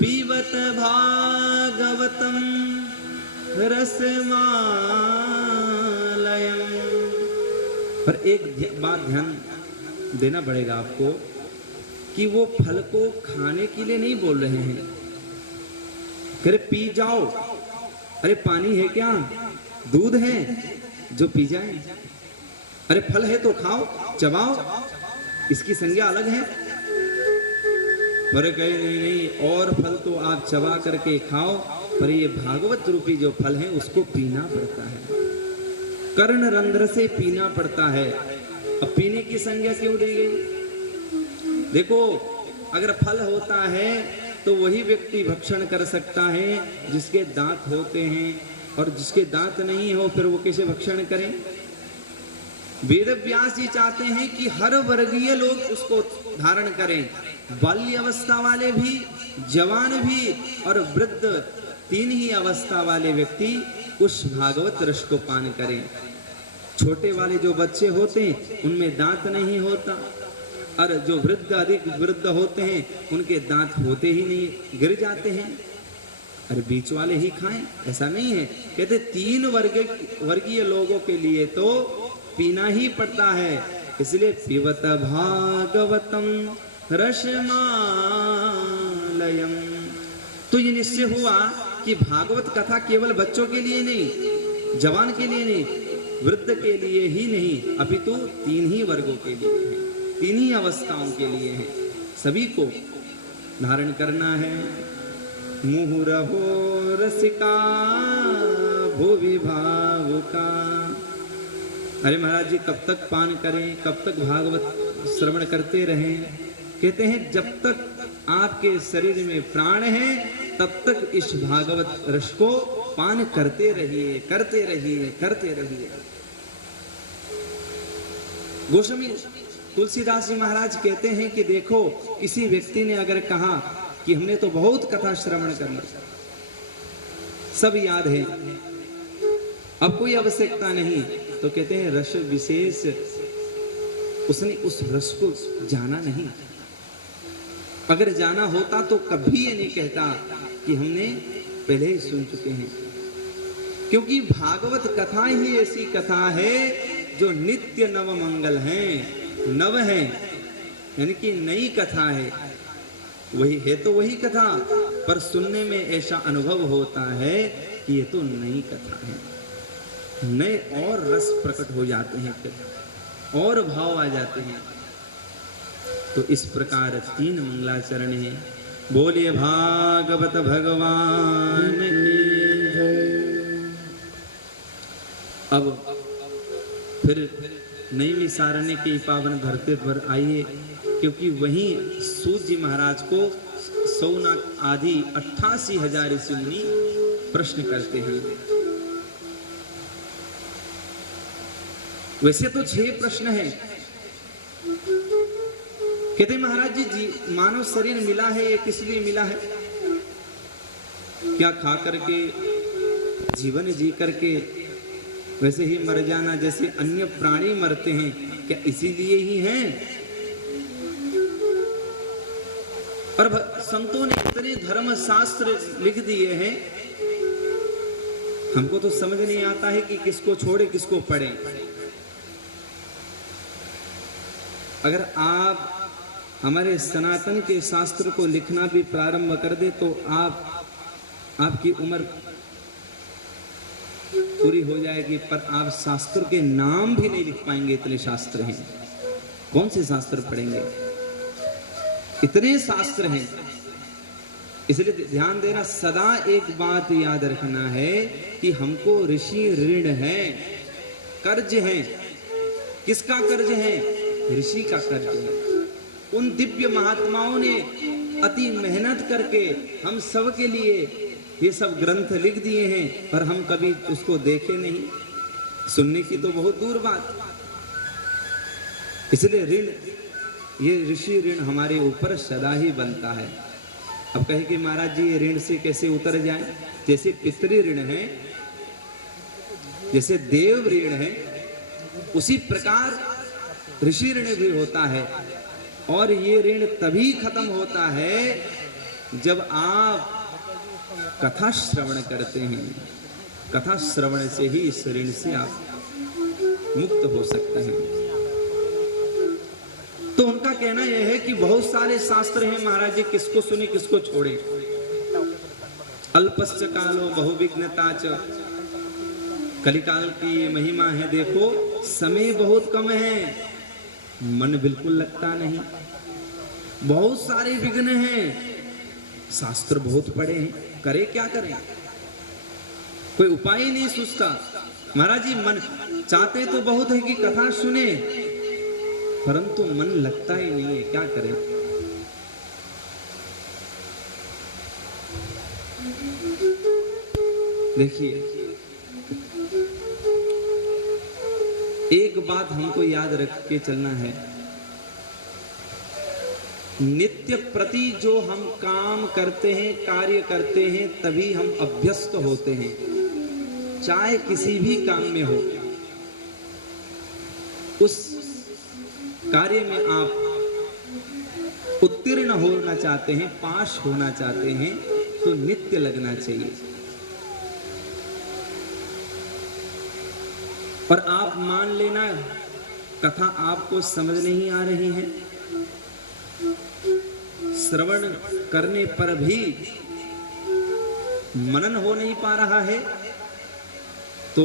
पीबत भागवतम रसमालयम। पर एक बात ध्यान देना पड़ेगा आपको कि वो फल को खाने के लिए नहीं बोल रहे हैं। अरे पी जाओ, अरे पानी है क्या, दूध है जो पी जाए। अरे फल है तो खाओ, चबाओ, इसकी संज्ञा अलग है। पर कहे नहीं नहीं, और फल तो आप चबा करके खाओ, पर ये भागवत रूपी जो फल है उसको पीना पड़ता है, कर्ण रंध्र से पीना पड़ता है। अब पीने की संज्ञा क्यों दी गई? देखो, अगर फल होता है तो वही व्यक्ति भक्षण कर सकता है जिसके दांत होते हैं, और जिसके दांत नहीं हो फिर वो कैसे भक्षण करें? वेद व्यास जी चाहते हैं कि हर वर्गीय लोग उसको धारण करें, बाल्य अवस्था वाले भी, जवान भी और वृद्ध, तीन ही अवस्था वाले व्यक्ति उस भागवत रस को पान करें। छोटे वाले जो बच्चे होते हैं उनमें दांत नहीं होता, और जो वृद्ध, अधिक वृद्ध होते हैं उनके दांत होते ही नहीं, गिर जाते हैं। अरे बीच वाले ही खाएं, ऐसा नहीं है। कहते तीन वर्गीय लोगों के लिए तो पीना ही पड़ता है, इसलिए पिबत भागवतम रसमालयम। तो ये निश्चय हुआ कि भागवत कथा केवल बच्चों के लिए नहीं, जवान के लिए नहीं, वृद्ध के लिए ही नहीं, अपितु तीन ही वर्गों के लिए है, तीन ही अवस्थाओं के लिए है। सभी को धारण करना है। मुहुरहो रसिका भुवि भावुका। अरे महाराज जी, कब तक पान करें, कब तक भागवत श्रवण करते रहें? कहते हैं जब तक आपके शरीर में प्राण है तब तक इस भागवत रस को पान करते रहिए, करते रहिए, करते रहिए। गोस्वामी तुलसीदास जी महाराज कहते हैं कि देखो, किसी व्यक्ति ने अगर कहा कि हमने तो बहुत कथा श्रवण कर ली, सब याद है, अब कोई आवश्यकता नहीं, तो कहते हैं रस विशेष, उसने उस रस को जाना नहीं। अगर जाना होता तो कभी ये नहीं कहता कि हमने पहले ही सुन चुके हैं, क्योंकि भागवत कथा ही ऐसी कथा है जो नित्य नव मंगल है। नव है यानी कि नई कथा है, वही है तो वही कथा, पर सुनने में ऐसा अनुभव होता है कि ये तो नई कथा है, नए और रस प्रकट हो जाते हैं, और भाव आ जाते हैं। तो इस प्रकार तीन मंगलाचरण है। बोलिए भागवत भगवान की जय। अब फिर नई सारण्य की पावन धरती पर आइए, क्योंकि वहीं सूत जी महाराज को सौनाक आदि 88,000 ऋषि मुनि प्रश्न करते हैं। वैसे तो 6 प्रश्न हैं। कहते महाराज जी, मानव शरीर मिला है, ये किस लिए मिला है? क्या खा करके, जीवन जी करके वैसे ही मर जाना जैसे अन्य प्राणी मरते हैं, क्या इसीलिए ही हैं? और संतों ने इतने धर्म शास्त्र लिख दिए हैं, हमको तो समझ नहीं आता है कि किसको छोड़े किसको पढ़े। अगर आप हमारे सनातन के शास्त्र को लिखना भी प्रारंभ कर दे तो आपकी उम्र पूरी हो जाएगी, पर आप शास्त्र के नाम भी नहीं लिख पाएंगे, इतने शास्त्र हैं। कौन से शास्त्र पढ़ेंगे? इतने शास्त्र हैं। इसलिए ध्यान देना, सदा एक बात याद रखना है कि हमको ऋषि ऋण है, कर्ज है। किसका कर्ज है? ऋषि का कर्ज है। उन दिव्य महात्माओं ने अति मेहनत करके हम सब के लिए ये सब ग्रंथ लिख दिए हैं, पर हम कभी उसको देखे नहीं, सुनने की तो बहुत दूर बात। इसलिए ऋण, ये ऋषि ऋण हमारे ऊपर सदा ही बनता है। अब कहे कि महाराज जी ये ऋण से कैसे उतर जाए? जैसे पितृ ऋण है, जैसे देव ऋण है, उसी प्रकार ऋषि ऋण भी होता है। और ये ऋण तभी खत्म होता है जब आप कथा श्रवण करते हैं, कथा श्रवण से ही इस ऋण से आप मुक्त हो सकते हैं। तो उनका कहना यह है कि बहुत सारे शास्त्र हैं महाराज जी, किसको सुने किसको छोड़े। अल्पस्य कालो बहुविघ्नता च, कलिकाल की ये महिमा है। देखो समय बहुत कम है, मन बिल्कुल लगता नहीं, बहुत सारे विघ्न हैं, शास्त्र बहुत पढ़े हैं, करे क्या करें, कोई उपाय ही नहीं सूझता। महाराज जी मन चाहते तो बहुत है कि कथा सुने, परंतु मन लगता ही नहीं है, क्या करें। देखिए एक बात हमको याद रख के चलना है, नित्य प्रति जो हम काम करते हैं, कार्य करते हैं, तभी हम अभ्यस्त होते हैं, चाहे किसी भी काम में हो। उस कार्य में आप उत्तीर्ण होना चाहते हैं, पास होना चाहते हैं, तो नित्य लगना चाहिए। और आप मान लेना कथा आपको समझ नहीं आ रही है, श्रवण करने पर भी मनन हो नहीं पा रहा है, तो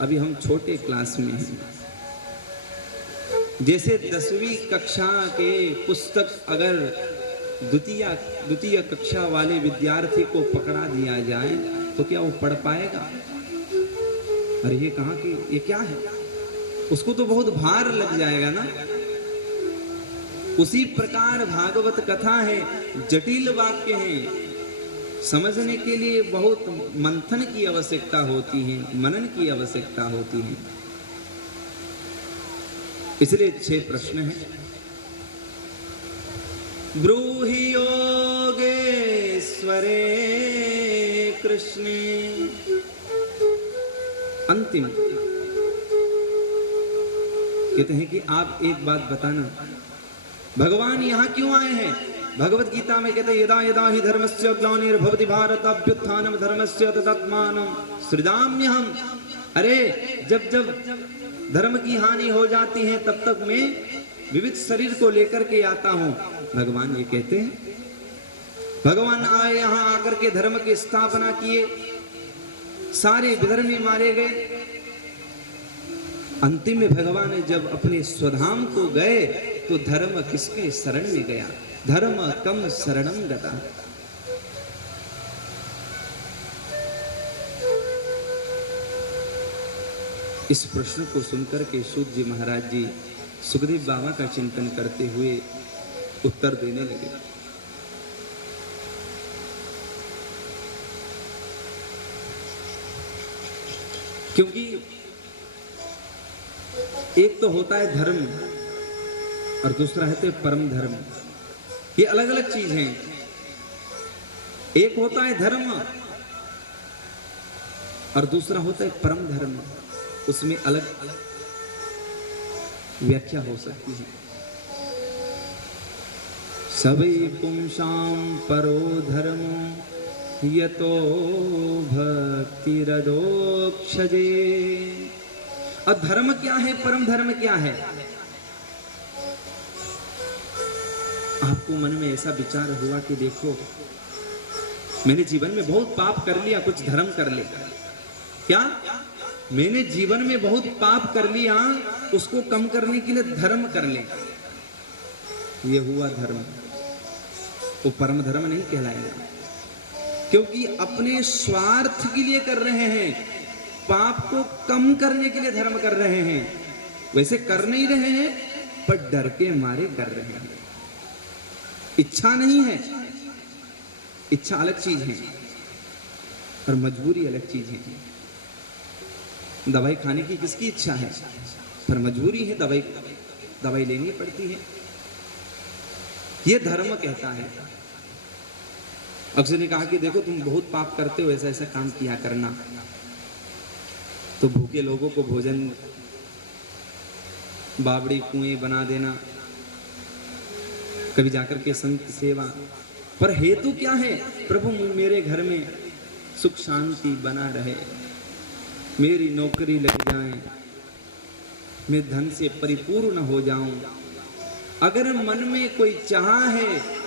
अभी हम छोटे क्लास में हैं। जैसे 10वीं कक्षा के पुस्तक अगर द्वितीय कक्षा वाले विद्यार्थी को पकड़ा दिया जाए तो क्या वो पढ़ पाएगा? अरे ये कहाँ की, ये क्या है, उसको तो बहुत भार लग जाएगा ना। उसी प्रकार भागवत कथा है, जटिल वाक्य हैं, समझने के लिए बहुत मंथन की आवश्यकता होती है, मनन की आवश्यकता होती है। इसलिए 6 प्रश्न हैं। ब्रूहि योगेश्वरे कृष्णे, अंतिम कहते हैं कि आप एक बात बताना, भगवान यहाँ क्यों आए हैं? भगवत गीता में कहते हैं यदा यदा ही धर्मस्य ग्लानिर्भवति भारत अभ्युत्थानम धर्मस्य तदात्मानं सृजाम्यहम्। अरे जब जब धर्म की हानि हो जाती है तब तक मैं विविध शरीर को लेकर के आता हूँ, भगवान ये कहते हैं। भगवान आए यहाँ आकर के धर्म की स्थापना किए, सारे विधर्मी मारे गए। अंतिम में भगवान जब अपने स्वधाम को गए तो धर्म किसके शरण में गया? धर्म कम शरणं गता। इस प्रश्न को सुनकर के सूत जी महाराज जी सुखदेव बाबा का चिंतन करते हुए उत्तर देने लगे। क्योंकि एक तो होता है धर्म और दूसरा है परम धर्म, ये अलग अलग चीज हैं। एक होता है धर्म और दूसरा होता है परम धर्म, उसमें अलग अलग व्याख्या हो सकती है। सवै पुंसां परो धर्मो यतो भक्तिरदोक्षजे। और धर्म क्या है, परम धर्म क्या है? आपको मन में ऐसा विचार हुआ कि देखो मैंने जीवन में बहुत पाप कर लिया, कुछ धर्म कर ले। क्या मैंने जीवन में बहुत पाप कर लिया, उसको कम करने के लिए धर्म कर ले, ये हुआ धर्म। वो परम धर्म नहीं कहलाएगा, क्योंकि अपने स्वार्थ के लिए कर रहे हैं, पाप को कम करने के लिए धर्म कर रहे हैं। वैसे कर नहीं रहे हैं पर डर के मारे कर रहे हैं, इच्छा नहीं है। इच्छा अलग चीज है और मजबूरी अलग चीज है। दवाई खाने की किसकी इच्छा है, पर मजबूरी है, दवाई लेनी पड़ती है। ये धर्म कहता है। अक्सर ने कहा कि देखो तुम बहुत पाप करते हो, ऐसा ऐसा काम किया करना, तो भूखे लोगों को भोजन, बावड़ी कुएं बना देना, कभी जाकर के संत सेवा, पर हेतु क्या है? प्रभु मेरे घर में सुख शांति बना रहे, मेरी नौकरी लग जाए, मैं धन से परिपूर्ण हो जाऊं। अगर मन में कोई चाह है